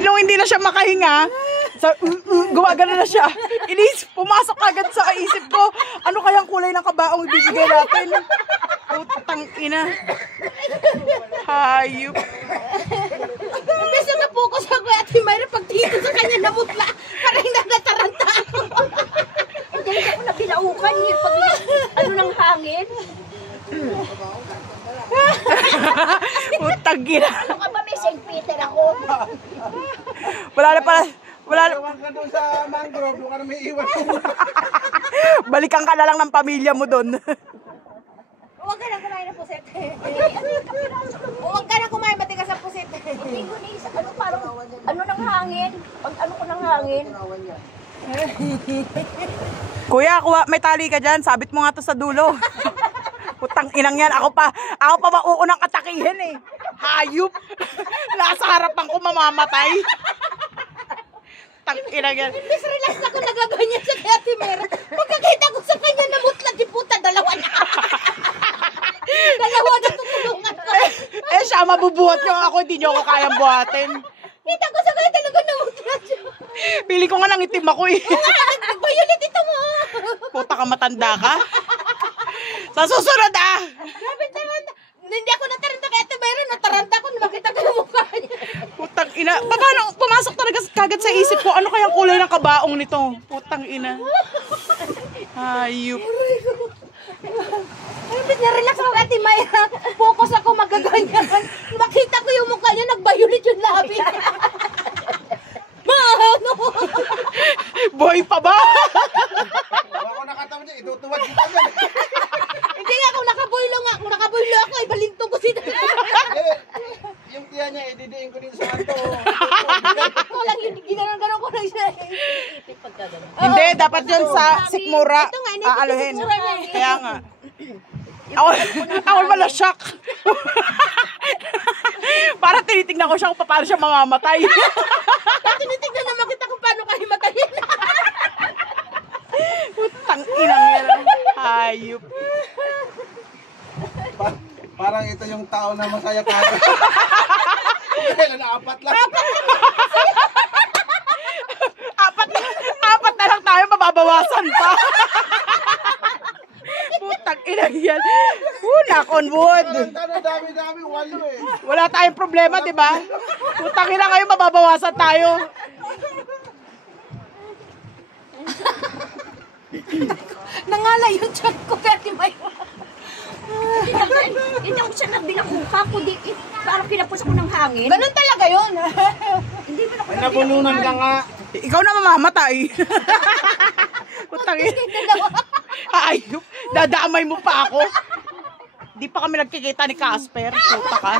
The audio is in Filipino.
nung hindi na siya makahinga, gumagana na siya. Pumasok agad sa isip ko, ano kayang kulay ng kabaong ibibigay natin? Putang ina. Hayop. Imbes na napokus ako Ate Mayra pag dito sa kanya namutla. Parang natataranta ako. Hindi ako na pinaukan niya pag ano ng hangin. Putang ina. Ano ka ba may St. Peter ako? Wala na pala. Wala na. Iwan ka doon sa mangrove, doon ka na may iwan. Balikan ka na lang ng pamilya mo doon. Huwag ka na kumain ng puset. Huwag ka na kumain, matigas ang puset. Hindi ko naisip, ano parang, ano ng hangin? Pag ano ko ng hangin? Kuya, may tali ka dyan. Sabit mo nga to sa dulo. Putang inang yan. Ako pa mauunang atakihin eh. Hayop. Nasa harapan ko mamamatay. Tang inang yan. Imbes relax ako nagaganyan sa kay Ate Mayra. Pagkakita ko sa kanya namutla, di puta, dalawa na. Dalawa na tutulungan ko. Siya mabubuhat yung ako. Hindi nyo ako kayang buhatin. Kita ko sa kanya talaga namutla siya. Pili ko nga nangitim ako eh. Nagbayulit ito mo. Puta ka, matanda ka. Sa susunod ah. Grabe taranta. Hindi ako nataranta kay Ate Mayra. Nataranta ko na makita ko yung mukha niya. Putang ina. Paano pumasok talaga kagad sa isip ko, ano kayang kulay ng kabaong nito? Putang ina. Hayop. Imbes na relax ako Ate Mayra. Focus ako magaganyan. Makita ko yung mukha niya. Nagbayulit yung labi. Maano? Boy pa ba? Ako nakatawa niya, itutuwad kita dyan. Hindi nga, kung nakaboylo ako, ibalintong ko sila. Yung tiya niya, ididiin ko dito sa kanto. Ako lang yun, ginanong-ganon ko lang siya. Hindi, dapat yun sa sikmura. Ito nga, Aaluhin. sikmura niya eh. Kaya nga. Ako wala shock. Para tinitignan ko siya kung paano siya mamamatay. Tinitignan naman kita kung paano ka himatayin. Putang inang yan. Hayop. Parang ito yung tao na masaya tayo. Kailan na apat lang. Apat na lang tayo, mababawasan pa. Putang inang yan. Knock on wood. Dami-dami, walo eh. Wala tayong problema, di ba? Putang ina kayo, mababawasan tayo. Nangalay yung chat ko, Ate Mayra. Hindi ako siya nagbilakuka ko. Parang pinapos ako ng hangin. Ganun talaga yun. Hindi mo ako May nabulunan ka nga. Ikaw na mamamatay. Putang ina. Ayop. Dadamay mo pa ako. Di pa kami nagkikita ni Casper. Puta ka.